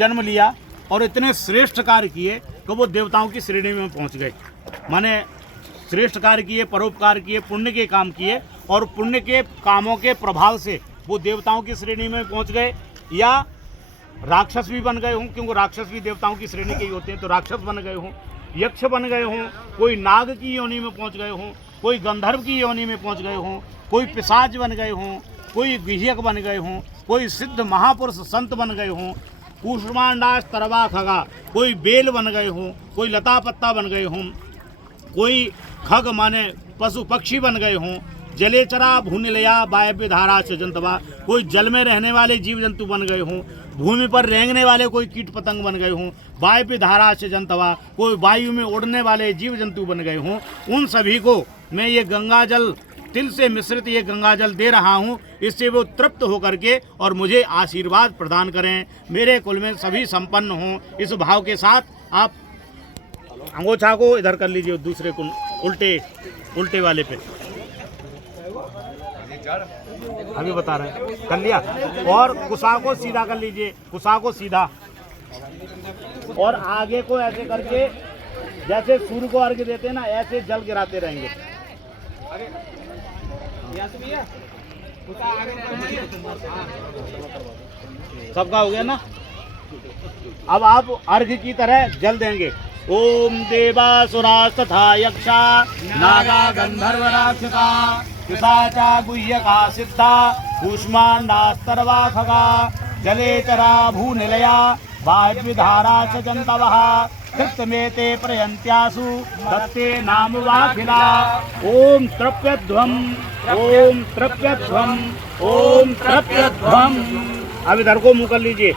जन्म लिया और इतने श्रेष्ठ कार्य किए कि वो देवताओं की श्रेणी में पहुंच गए। माने श्रेष्ठ कार्य किए, परोपकार किए, पुण्य के काम किए और पुण्य के कामों के प्रभाव से वो देवताओं की श्रेणी में पहुंच गए, या राक्षस भी बन गए हों, क्योंकि राक्षस भी देवताओं की श्रेणी के ही होते हैं, तो राक्षस बन गए हों, यक्ष बन गए हों, कोई नाग की योनि में पहुंच गए हों, कोई गंधर्व की योनि में पहुंच गए हों, कोई पिशाच बन गए हों, कोई गुह्यक बन गए हों, कोई सिद्ध महापुरुष संत बन गए हों, कूष्मांडास तरवा खगा, कोई बेल बन गए हों, कोई लता पत्ता बन गए हों, कोई खग माने पशु पक्षी बन गए हों, जलेचरा भूनिलया वायव्य धारा से जंतवा, कोई जल में रहने वाले जीव जंतु बन गए हों, भूमि पर रेंगने वाले कोई कीट पतंग बन गए हों, वायव्य धारा से जंतवा, कोई वायु में उड़ने वाले जीव जंतु बन गए हों, उन सभी को मैं ये गंगा जल, तिल से मिश्रित ये गंगा जल दे रहा हूँ, इससे वो तृप्त होकर के और मुझे आशीर्वाद प्रदान करें, मेरे कुल में सभी संपन्न हों। इस भाव के साथ आप अंगोछा को इधर कर लीजिए, दूसरे को उल्टे वाले पे, अभी बता रहे हैं, कर लिया। और कुशा को सीधा कर लीजिए, कुशा को सीधा, और आगे को ऐसे करके जैसे सूर्य को अर्घ्य देते हैं ना, ऐसे जल गिराते रहेंगे। सबका हो गया ना। अब आप अर्घ्य की तरह जल देंगे। ओम देवासुरास्तथा यक्षा नागा गंधर्व राक्षसा पिशाचा गुह्यका सिद्धा कूष्मांडास्तर्वा खगा जलेचरा भूनिलया वायव्यधारा च जन्तवः कृतमेते प्रयन्त्यासु दत्ते नाम वाखिला। ओम तृप्यध्वम, ओम तृप्यध्वम, ओम तृप्यध्वम। अब इधर को मुँह कर लीजिए।